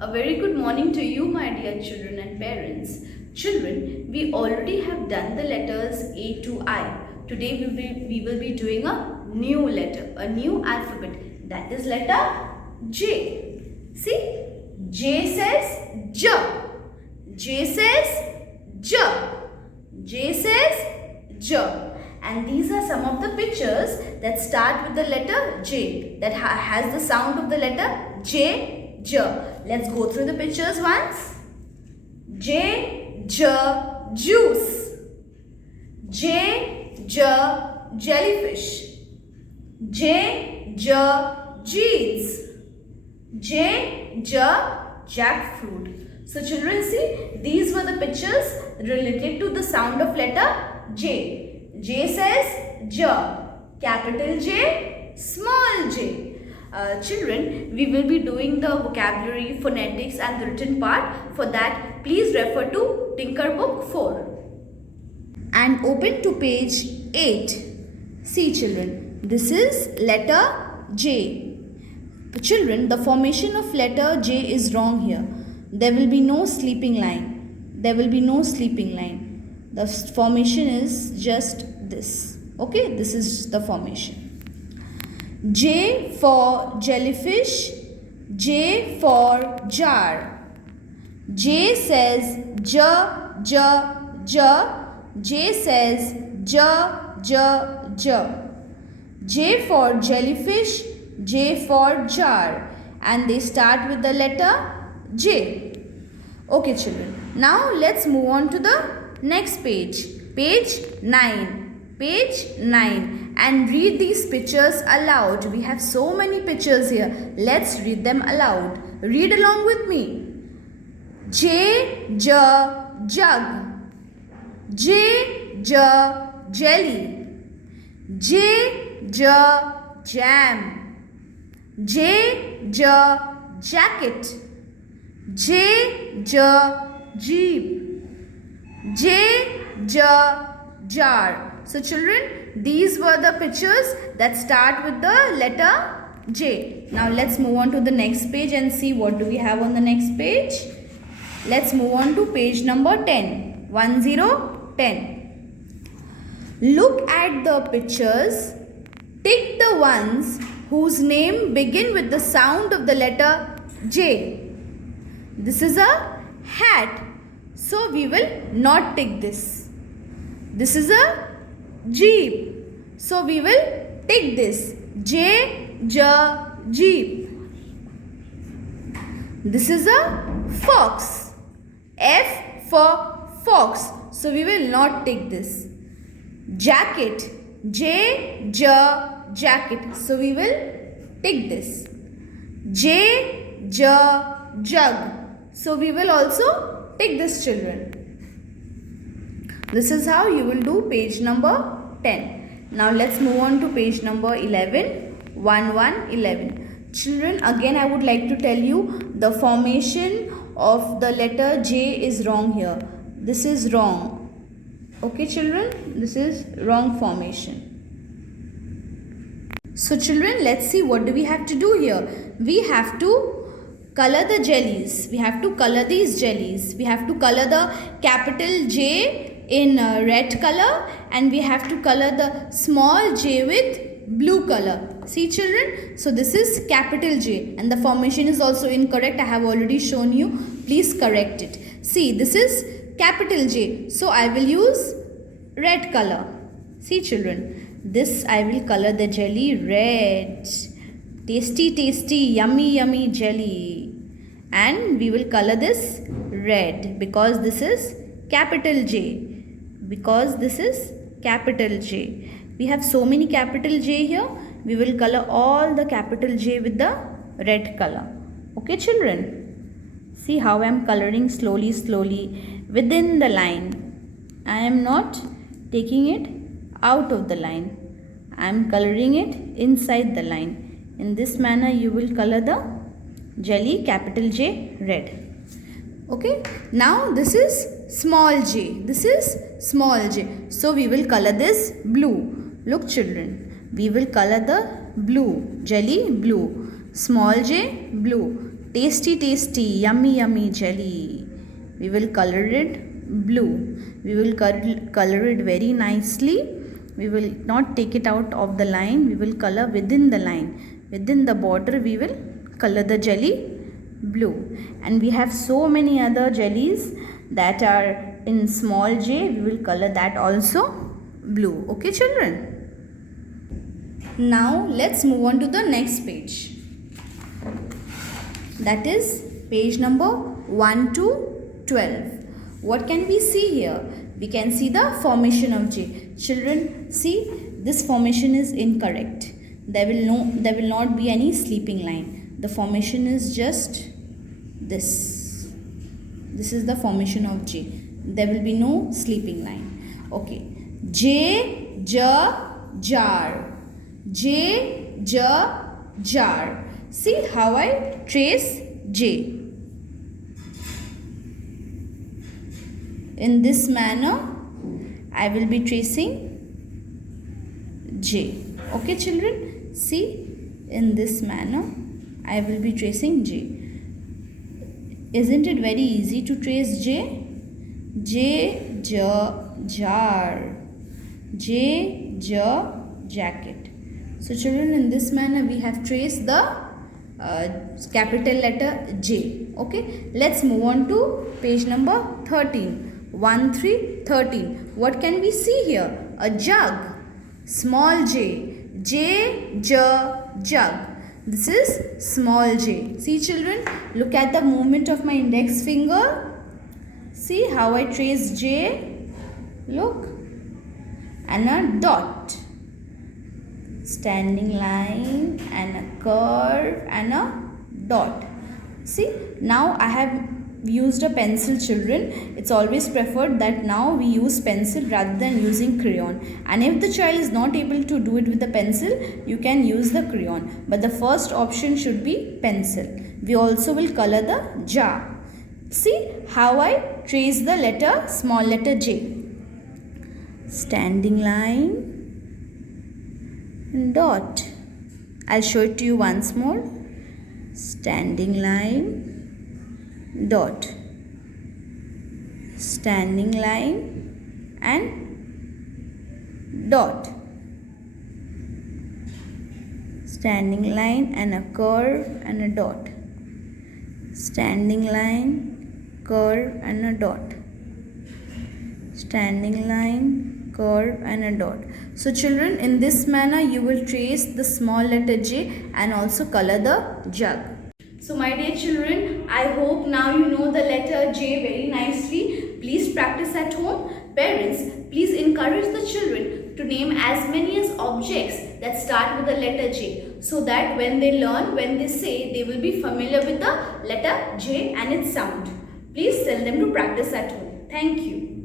A very good morning to you, my dear children and parents. Children, we already have done the letters A to I. Today we will be doing a new letter, a new alphabet. That is letter J. See, J says J. J says J. J says J. And these are some of the pictures that start with the letter J, that has the sound of the letter J. J. Let's go through the pictures once. J, juice. J, jellyfish. J, jeans. J, jackfruit. So children, see, these were the pictures related to the sound of letter J. J says J, capital J, small j. Children, we will be doing the vocabulary, phonetics and the written part. For that, please refer to Tinker Book 4 and open to page 8. See children, this is letter J. Children, the formation of letter J is wrong here. There will be no sleeping line. There will be no sleeping line. The formation is just this. Okay, this is the formation. J for jellyfish, J for jar. J says J, J says J. J for jellyfish, J for jar. And they start with the letter J. Okay children, now let's move on to the next page. Page 9. Page 9, and read these pictures aloud. We have so many pictures here. Let's read them aloud. Read along with me. J, jug. J, jelly. J, jam. J, jacket. J, jeep. J, jar. So children, these were the pictures that start with the letter J. Now let's move on to the next page and see what do we have on the next page. Let's move on to page number 10. 10. Look at the pictures. Tick the ones whose name begin with the sound of the letter J. This is a hat, so we will not tick this. This is a jeep, so we will tick this. J, jeep. This is a fox. F for fox, so we will not tick this. Jacket. J, jacket, so we will tick this. J, jug, so we will also tick this children. This is how you will do page number 10. Now let's move on to page number 11. 11. Children, again I would like to tell you the formation of the letter J is wrong here. This is wrong. Okay children, this is wrong formation. So children, let's see what do we have to do here. We have to color the jellies. We have to color these jellies. We have to color the capital J in red color, and we have to color the small j with blue color. See children, so this is capital J and the formation is also incorrect. I have already shown you. Please correct it. See, this is capital J, so I will use red color. See children, this I will color the jelly red. Tasty, yummy jelly. And we will color this red because this is capital J. Because this is capital J. We have so many capital J here. We will color all the capital J with the red color. Okay children. See how I am coloring slowly within the line. I am not taking it out of the line. I am coloring it inside the line. In this manner you will color the jelly capital J red. Okay. Now this is small j. This is small j. So we will color this blue. Look children, we will color the blue. Jelly blue. Small j blue. Tasty, tasty, yummy, yummy jelly. We will color it blue. We will color it very nicely. We will not take it out of the line. We will color within the line. Within the border, we will color the jelly blue. And we have so many other jellies that are in small j. We will color that also blue. Okay, children? Now let's move on to the next page. That is page number 1 to 12. What can we see here? We can see the formation of J. Children, see, this formation is incorrect. There will not be any sleeping line. The formation is just this. This is the formation of J. There will be no sleeping line. Okay. J, J, jar. J, J, jar. See how I trace J. In this manner, I will be tracing J. Okay, children? See, in this manner, I will be tracing J. Isn't it very easy to trace J? J, J, jar. J, J, jacket. So, children, in this manner, we have traced the capital letter J. Okay, let's move on to page number 13. 1, 3, 13. What can we see here? A jug. Small j. J, J, jug. This is small j. See, children, look at the movement of my index finger. See how I trace J. Look. And a dot. Standing line and a curve and a dot. See, now I have used a pencil, children. It's always preferred that now we use pencil rather than using crayon. And if the child is not able to do it with the pencil, you can use the crayon. But the first option should be pencil. We also will color the jar. See how I trace the letter, small letter J. Standing line and dot. I'll show it to you once more. Standing line, dot. Standing line and dot. Standing line and a curve and a dot. Standing line, curve and a dot. Standing line, curve and a dot. So children, in this manner you will trace the small letter J and also color the jug. So my dear children, I hope now you know the letter J very nicely. Please practice at home. Parents, please encourage the children to name as many as objects that start with the letter J, so that when they learn, when they say, they will be familiar with the letter J and its sound. Please tell them to practice at home. Thank you.